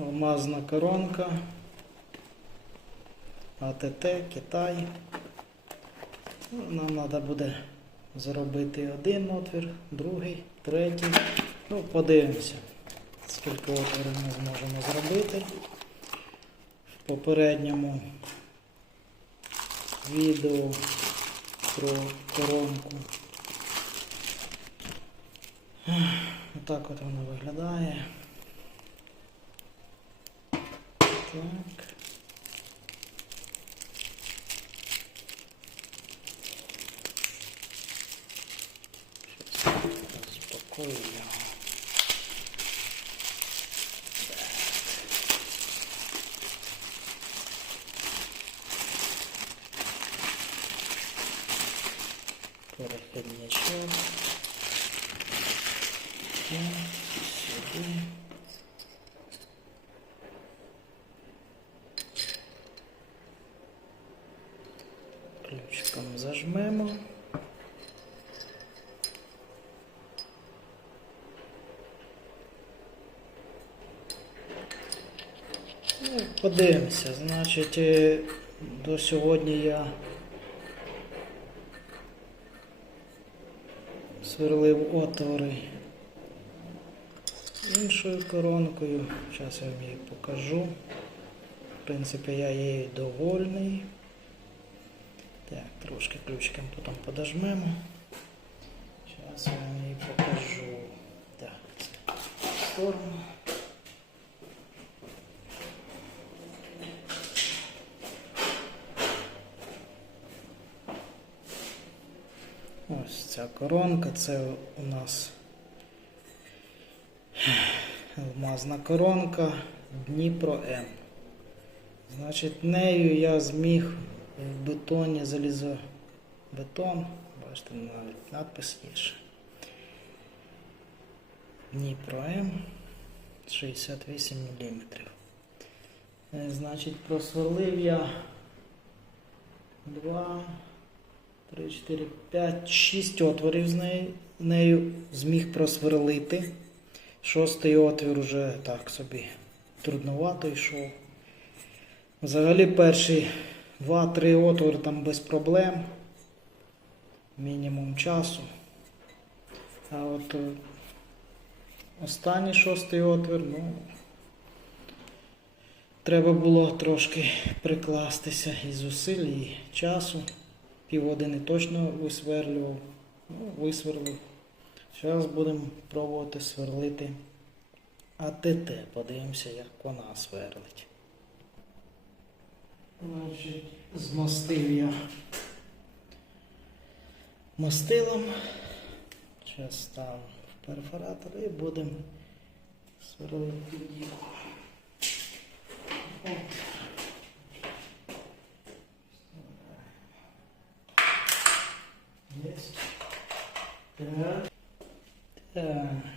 Алмазна коронка. АТТ, Китай. Ну, Нам треба буде зробити один отвір, другий, третій. Ну, подивимося, скільки отворів ми зможемо зробити. В попередньому відео про коронку. Отак от воно виглядає. Так. Сейчас успокоим его. Так. Переходнячок. Так. Ключиком. Ну, подивимося. Значить, е, до сьогодні я сверлив отвори іншою коронкою. Зараз я вам її покажу. В принципі, я її довольний. Так, трошки ключиком потім подожмемо. Зараз я вам її покажу. Так, в сторону. Ось ця коронка, це у нас алмазна коронка Дніпро М. Значить, нею я зміг в бетоні залізобетон, бачите, навіть надпис є. Дніпро М 68 мм. Значить, просверлив я 2, 3, 4, 5, 6 отворів з нею, нею зміг просверлити. Шостий отвір уже так собі трудновато йшов. Взагалі перші 2-3 отвори там без проблем. Мінімум часу. А от е, останній шостий отвір, ну, треба було трошки прикластися і зусиль, і часу. Півгодини точно висверлював. Ну, висверлив. Зараз будемо пробувати сверлити АТТ. Подивимося, як вона сверлить. Значить, змастив я мастилом. Зараз ставимо в перфоратор і будемо сверлити. Есть. Так. Так.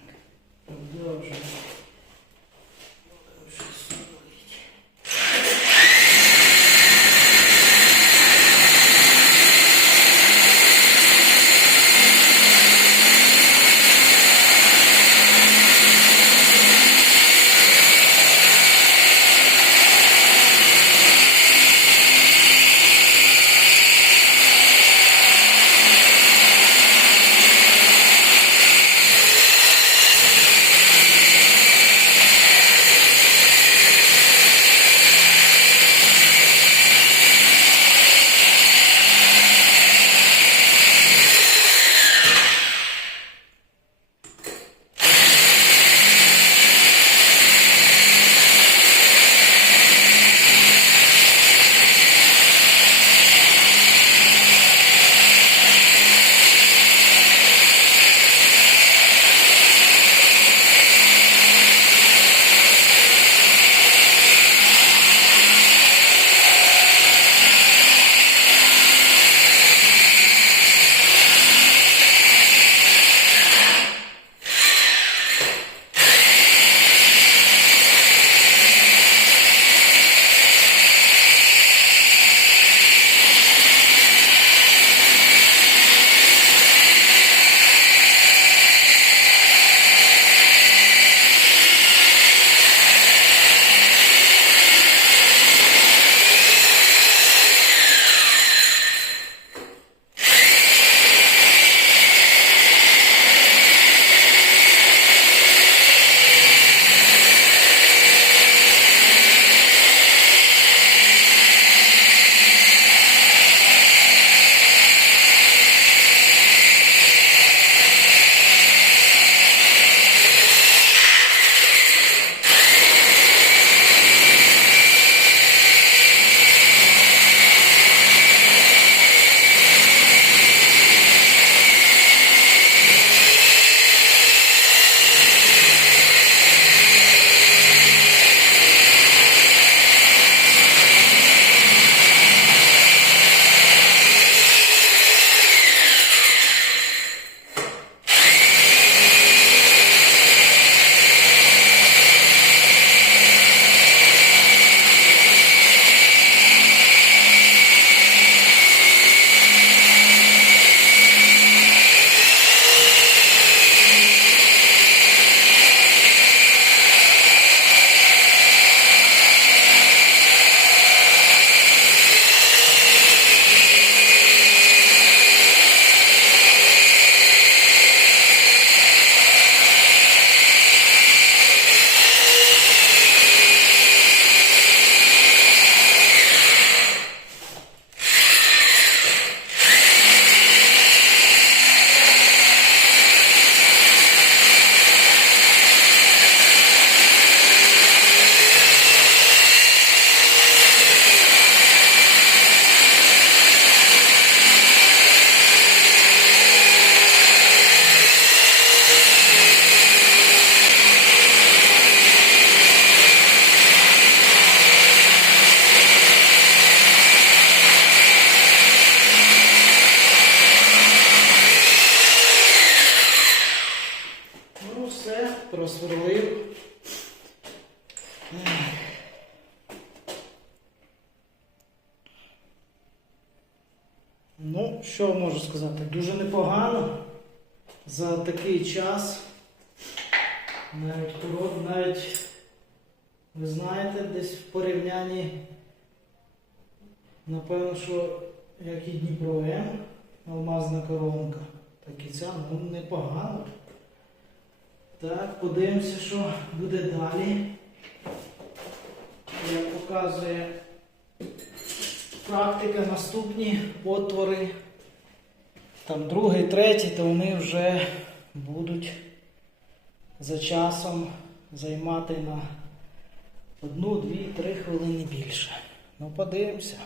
Просверлив. Ну, що можу сказати? Дуже непогано за такий час. Навіть навіть, ви знаєте, десь в порівнянні, напевно, що як і Дніпро М, алмазна коронка, так і ця, ну непогано. Так, подивимося, що буде далі. Як показує практика, наступні отвори, там другий, третій, то вони вже будуть за часом займати на одну, дві, три хвилини більше. Ну, подивимося.